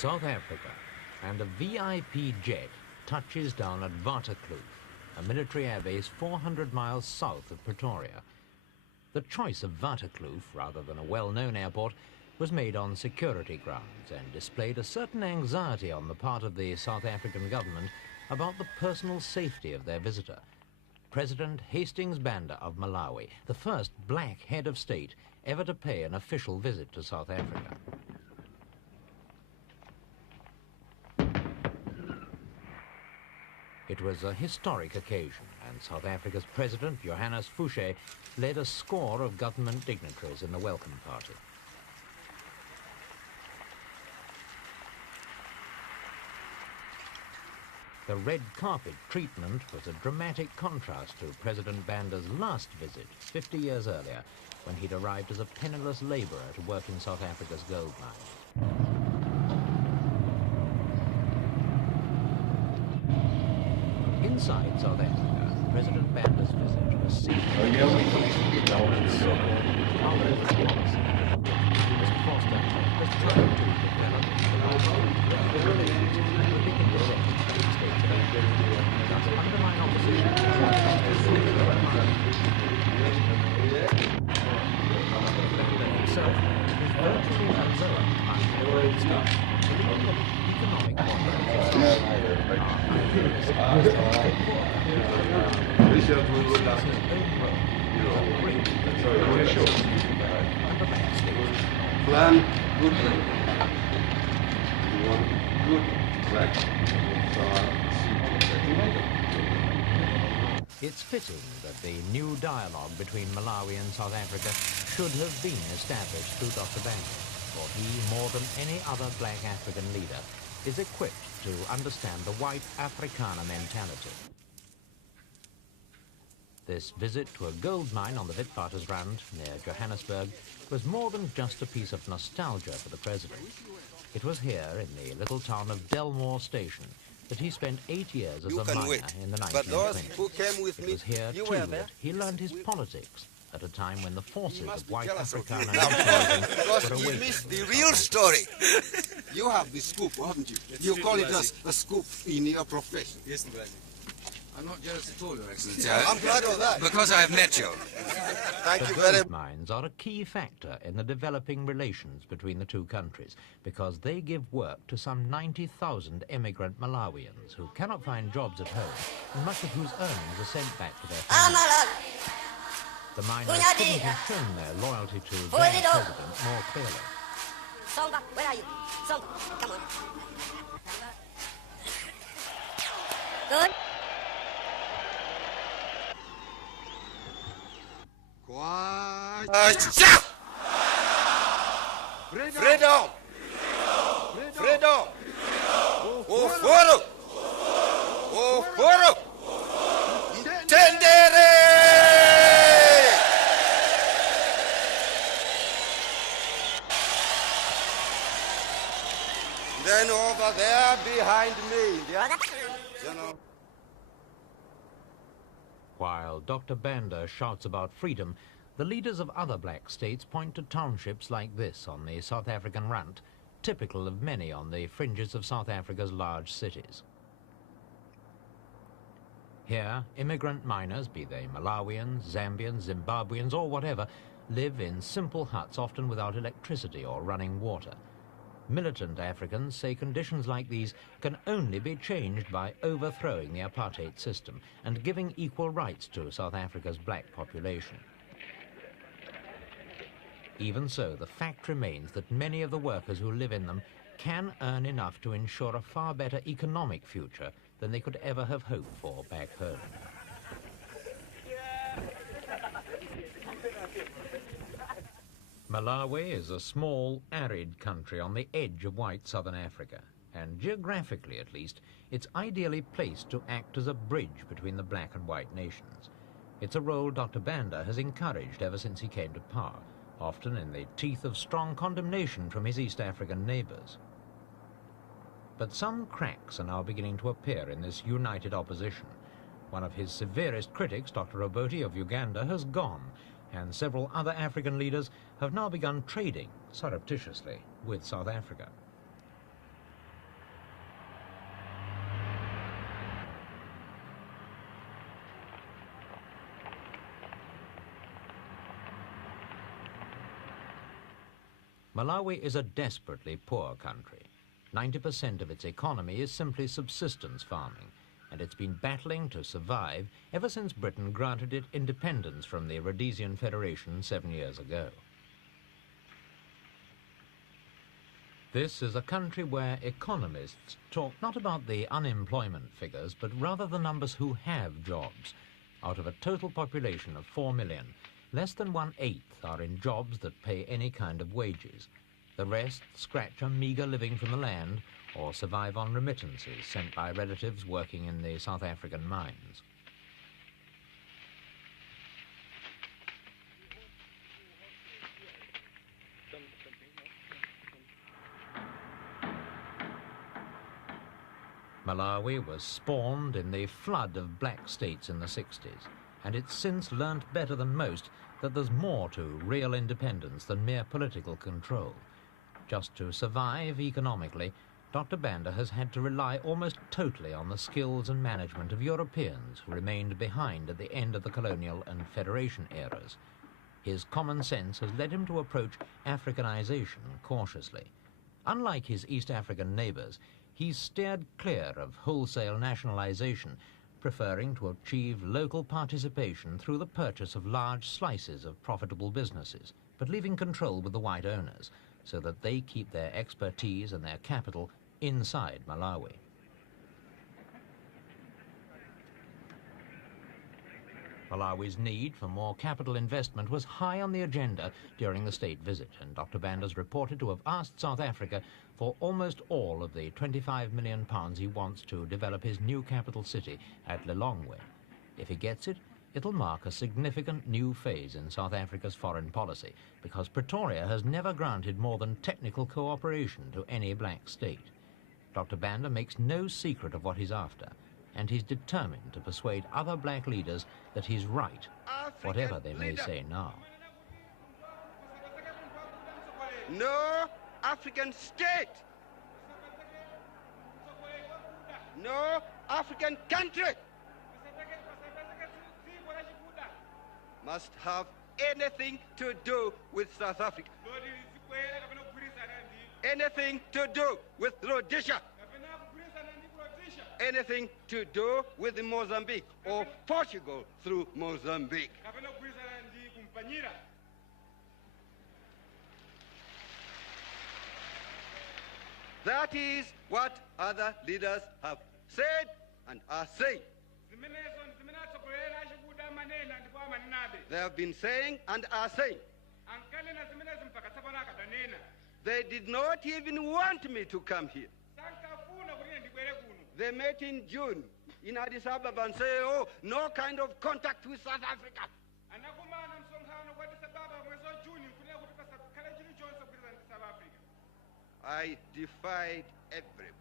South Africa, and a VIP jet touches down at Waterkloof, a military airbase 400 miles south of Pretoria. The choice of Waterkloof, rather than a well-known airport, was made on security grounds and displayed a certain anxiety on the part of the South African government about the personal safety of their visitor, President H Banda of Malawi, the first black head of state ever to pay an official visit to South Africa. It was a historic occasion, and South Africa's President, Johannes Fouché, led a score of government dignitaries in the welcome party. The red carpet treatment was a dramatic contrast to President Banda's last visit 50 years earlier, when he'd arrived as a penniless labourer to work in South Africa's gold mine. Inside South Africa, President Banda's visit was seen Plan good. You want good track. It's fitting that the new dialogue between Malawi and South Africa should have been established through Dr. Banda, for he, more than any other black African leader, is equipped to understand the white Afrikaner mentality. This visit to a gold mine on the Witwatersrand near Johannesburg was more than just a piece of nostalgia for the president. It was here in the little town of Delmore Station that he spent 8 years as a miner in the 1920s. But those who came with me, it was here you too were there? that he learned his politics at a time when the forces of white Afrikaner because were you awakened. missed the real story. You have the scoop, haven't you? You call it a scoop in your profession. Yes, President. I'm not jealous at all, Your Excellency. I'm glad of that. Because I have met you. Thank The you very gold mines are a key factor in the developing relations between the two countries because they give work to some 90,000 emigrant Malawians who cannot find jobs at home and much of whose earnings are sent back to their families. The miners couldn't have shown their loyalty to their president more clearly. Songa, where are you? Songa, come on. Good. Freedom! Freedom! O foro! O foro! Tendere! Then over there behind me, you know. While Dr. Banda shouts about freedom, the leaders of other black states point to townships like this on the South African Rand, typical of many on the fringes of South Africa's large cities. Here, immigrant miners, be they Malawians, Zambians, Zimbabweans, or whatever, live in simple huts, often without electricity or running water. Militant Africans say conditions like these can only be changed by overthrowing the apartheid system and giving equal rights to South Africa's black population. Even so, the fact remains that many of the workers who live in them can earn enough to ensure a far better economic future than they could ever have hoped for back home. Malawi is a small, arid country on the edge of white southern Africa, and geographically at least, it's ideally placed to act as a bridge between the black and white nations. It's a role Dr. Banda has encouraged ever since he came to power, often in the teeth of strong condemnation from his East African neighbours. But some cracks are now beginning to appear in this united opposition. One of his severest critics, Dr. Roboti of Uganda, has gone, and several other African leaders have now begun trading, surreptitiously, with South Africa. Malawi is a desperately poor country. 90% of its economy is simply subsistence farming, and it's been battling to survive ever since Britain granted it independence from the Rhodesian Federation 7 years ago. This is a country where economists talk not about the unemployment figures, but rather the numbers who have jobs. Out of a total population of 4 million, less than 1/8 are in jobs that pay any kind of wages. The rest scratch a meagre living from the land or survive on remittances sent by relatives working in the South African mines. Malawi was spawned in the flood of black states in the 60s, and it's since learnt better than most that there's more to real independence than mere political control. Just to survive economically, Dr. Banda has had to rely almost totally on the skills and management of Europeans who remained behind at the end of the colonial and federation eras. His common sense has led him to approach Africanization cautiously. Unlike his East African neighbors, he's steered clear of wholesale nationalization, preferring to achieve local participation through the purchase of large slices of profitable businesses, but leaving control with the white owners, so that they keep their expertise and their capital inside Malawi. Malawi's need for more capital investment was high on the agenda during the state visit, and Dr. Banda's reported to have asked South Africa for almost all of the £25 million he wants to develop his new capital city at Lilongwe. If he gets it, it'll mark a significant new phase in South Africa's foreign policy, because Pretoria has never granted more than technical cooperation to any black state. Dr. Banda makes no secret of what he's after, and he's determined to persuade other black leaders that he's right, whatever they may say now. No African state, no African country must have anything to do with South Africa, anything to do with Rhodesia, anything to do with Mozambique or Portugal through Mozambique. That is what other leaders have said and are saying. They have been saying and are saying. They did not even want me to come here. They met in June in Addis Ababa and say, oh, no kind of contact with South Africa. I defied everybody.